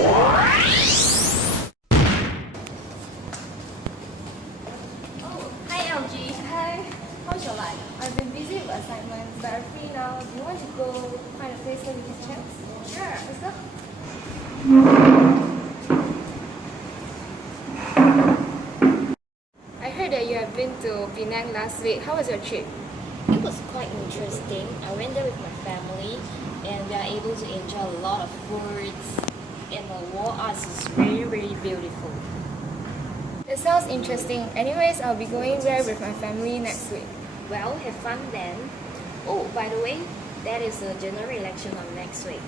Oh, hi LG. Hi. How's your life? I've been busy with assignments, but I'm free now. Do you want to go find a place where we can chat? Sure. Let's go. I heard that you have been to Penang last week. How was your trip? It was quite interesting. I went there with my family and we are able to enjoy a lot of foods and the wall arts is very, very beautiful. It sounds interesting. Anyways, I'll be going there with my family next week. Well, have fun then. Oh, by the way, that is the general election on next week.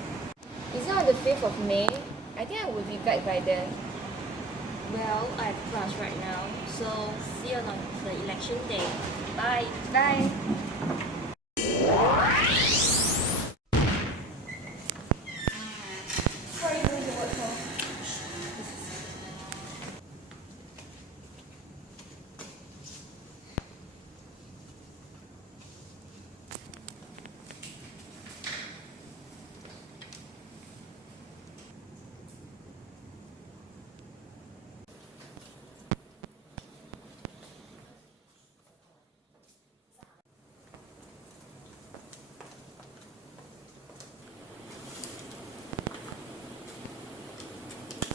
Is it on the 5th of May? I think I will be back by then. Well, I have class right now, so see you on the election day. Bye. Bye. What are you going to work for?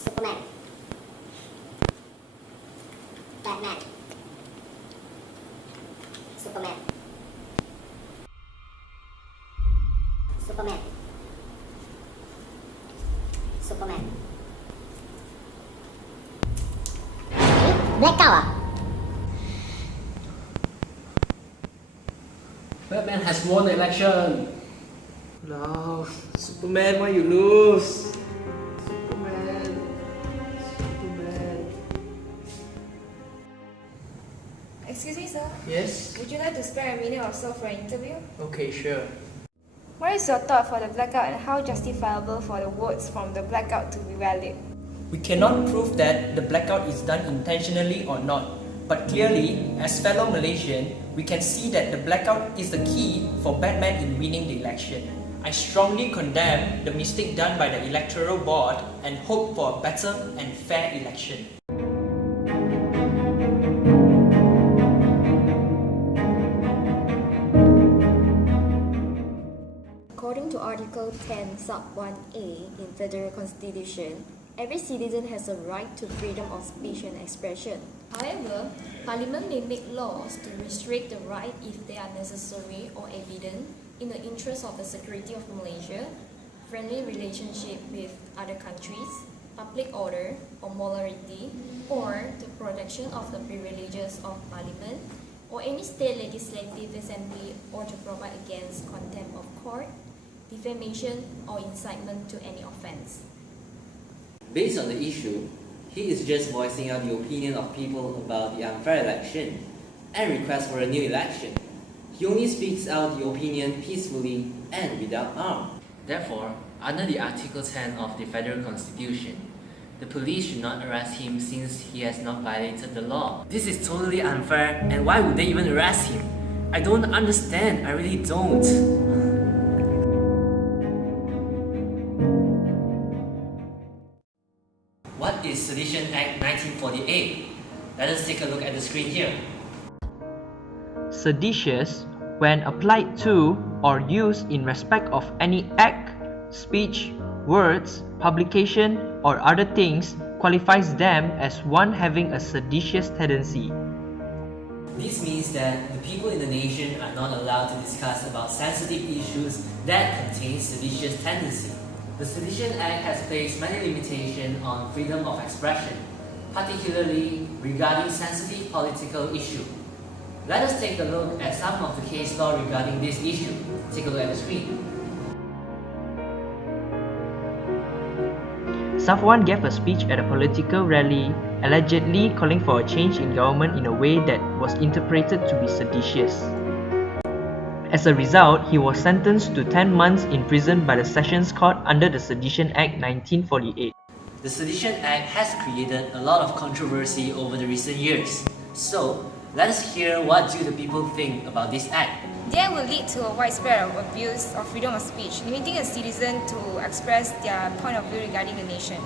Superman, Batman, Superman, Superman, Superman. Blackout ah? Batman has won the election. No, Superman, why you lose? Superman, Superman. Excuse me, sir. Yes? Would you like to spare a minute or so for an interview? Okay, sure. What is your thought for the blackout and how justifiable for the votes from the blackout to be valid? We cannot prove that the blackout is done intentionally or not, but clearly, as fellow Malaysian, we can see that the blackout is the key for Batman in winning the election. I strongly condemn the mistake done by the electoral board and hope for a better and fair election. According to Article 10, Sub 1A in Federal Constitution, every citizen has a right to freedom of speech and expression. However, Parliament may make laws to restrict the right if they are necessary or evident in the interest of the security of Malaysia, friendly relationship with other countries, public order or morality, or the protection of the privileges of Parliament or any state legislative assembly, or to provide against contempt of court, defamation or incitement to any offence. Based on the issue, he is just voicing out the opinion of people about the unfair election and requests for a new election. He only speaks out the opinion peacefully and without harm. Therefore, under the Article 10 of the Federal Constitution, the police should not arrest him since he has not violated the law. This is totally unfair, and why would they even arrest him? I don't understand, I really don't. What is Sedition Act 1948? Let us take a look at the screen here. Seditious, when applied to or used in respect of any act, speech, words, publication, or other things, qualifies them as one having a seditious tendency. This means that the people in the nation are not allowed to discuss about sensitive issues that contain seditious tendency. The Sedition Act has placed many limitations on freedom of expression, particularly regarding sensitive political issues. Let us take a look at some of the case law regarding this issue. Take a look at the screen. Safwan gave a speech at a political rally, allegedly calling for a change in government in a way that was interpreted to be seditious. As a result, he was sentenced to 10 months in prison by the Sessions Court under the Sedition Act 1948. The Sedition Act has created a lot of controversy over the recent years. So, let us hear what do the people think about this act. They will lead to a widespread of abuse of freedom of speech, limiting a citizen to express their point of view regarding the nation.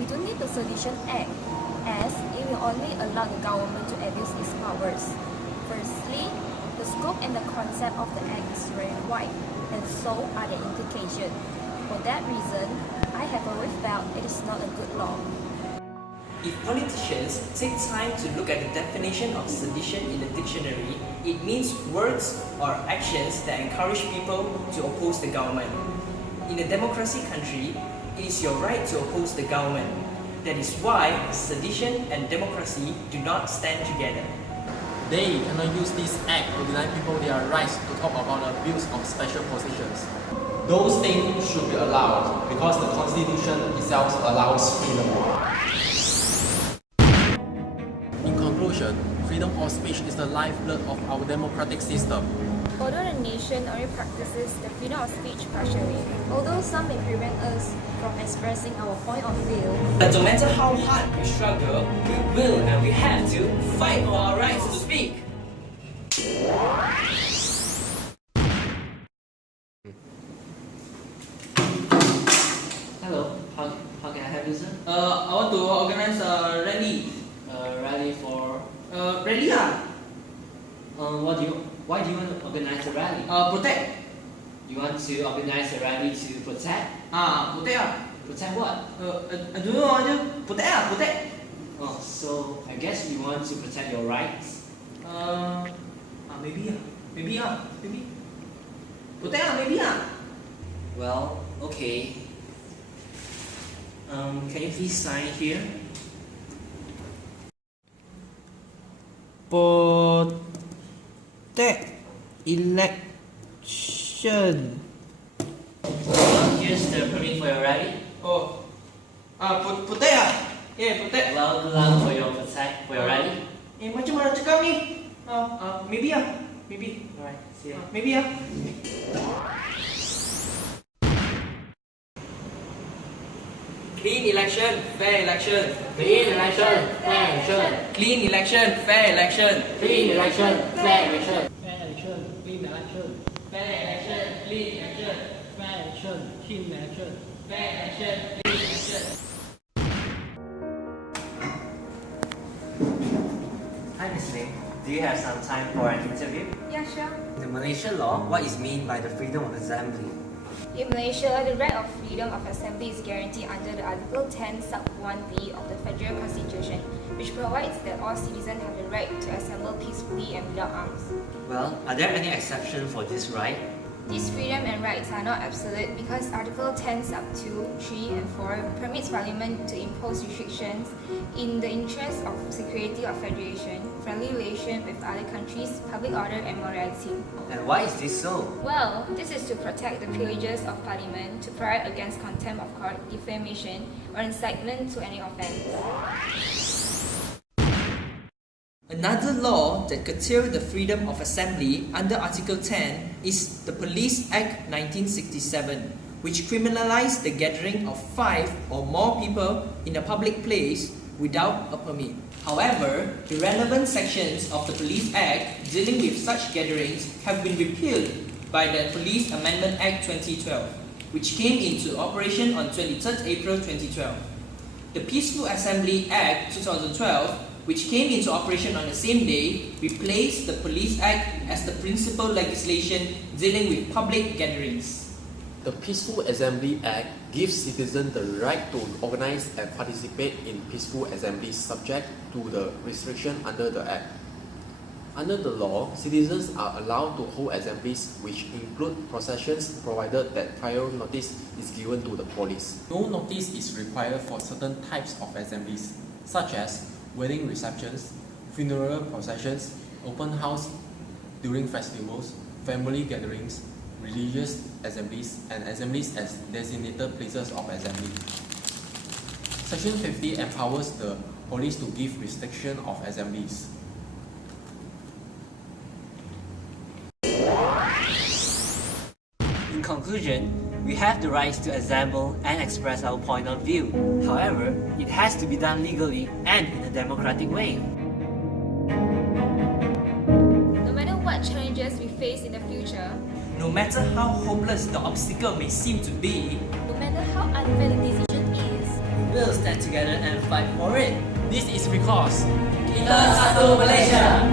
We don't need the Sedition Act, as it will only allow the government to abuse its powers. Firstly, the scope and the concept of the act is very wide, and so are the implications. For that reason, I have always felt it is not a good law. If politicians take time to look at the definition of sedition in the dictionary, it means words or actions that encourage people to oppose the government. In a democracy country, it is your right to oppose the government. That is why sedition and democracy do not stand together. They cannot use this act to deny people their rights to talk about the abuse of special positions. Those things should be allowed because the Constitution itself allows freedom. In conclusion, freedom of speech is the lifeblood of our democratic system. Although the nation only practices the freedom of speech partially, although some may prevent us from expressing our point of view, But no matter how hard we struggle, we will and we have to fight for our rights to speak. Hello, how can I help you, sir? I want to organize a rally. Rally for. Rally lah. Why do you want to organize a rally? Protect. You want to organize a rally to protect? Protect lah. Protect what? I don't know, just protect lah, protect. Oh, so I guess you want to protect your rights? Maybe. Protect lah, maybe lah. Well, okay. Can you please sign here? Protect election. Here's the permit for your rally. Protect lah. Yeah, protect. Well, good luck for your rally. Macam mana cakap ni? Maybe lah. Maybe. Alright, see ya. Maybe lah. Clean election, fair election. Clean election, fair election. Clean election, fair election. Clean election, fair election. Fair election, clean election. Fair election, clean election. Fair election, clean election. Fair election, clean election. Hi, Ms. Ling. Do you have some time for an interview? Yeah, sure. In Malaysia law, what is meant by the freedom of assembly? In Malaysia, the right of freedom of assembly is guaranteed under the Article 10 Sub 1B of the Federal Constitution, which provides that all citizens have the right to assemble peacefully and without arms. Well, are there any exceptions for this right? These freedom and rights are not absolute because Article 10 Sub 2, 3 and 4 permits Parliament to impose restrictions in the interest of security of federation, friendly relation with other countries, public order and morality. And why is this so? Well, this is to protect the privileges of Parliament, to provide against contempt of court, defamation or incitement to any offence. Another law that curtailed the freedom of assembly under Article 10 is the Police Act 1967, which criminalized the gathering of 5 or more people in a public place without a permit. However, the relevant sections of the Police Act dealing with such gatherings have been repealed by the Police Amendment Act 2012, which came into operation on 23rd April 2012. The Peaceful Assembly Act 2012, which came into operation on the same day, replaced the Police Act as the principal legislation dealing with public gatherings. The Peaceful Assembly Act gives citizens the right to organize and participate in peaceful assemblies subject to the restriction under the Act. Under the law, citizens are allowed to hold assemblies which include processions provided that prior notice is given to the police. No notice is required for certain types of assemblies, such as wedding receptions, funeral processions, open house during festivals, family gatherings, religious assemblies, and assemblies as designated places of assembly. Section 50 empowers the police to give restriction of assemblies. In conclusion, we have the rights to assemble and express our point of view. However, it has to be done legally and in a democratic way. No matter what challenges we face in the future. No matter how hopeless the obstacle may seem to be, No matter how unfair the decision is, We will stand together and fight for it. This is because Kita Satu Malaysia!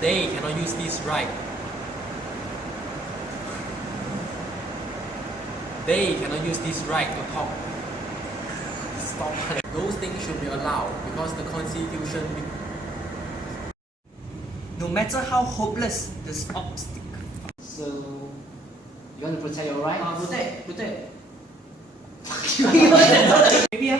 they cannot use this right. They cannot use this right to talk. Stop. Those things should be allowed because the Constitution. no matter how hopeless the obstacle. So, you want to protect your rights? Protect. Maybe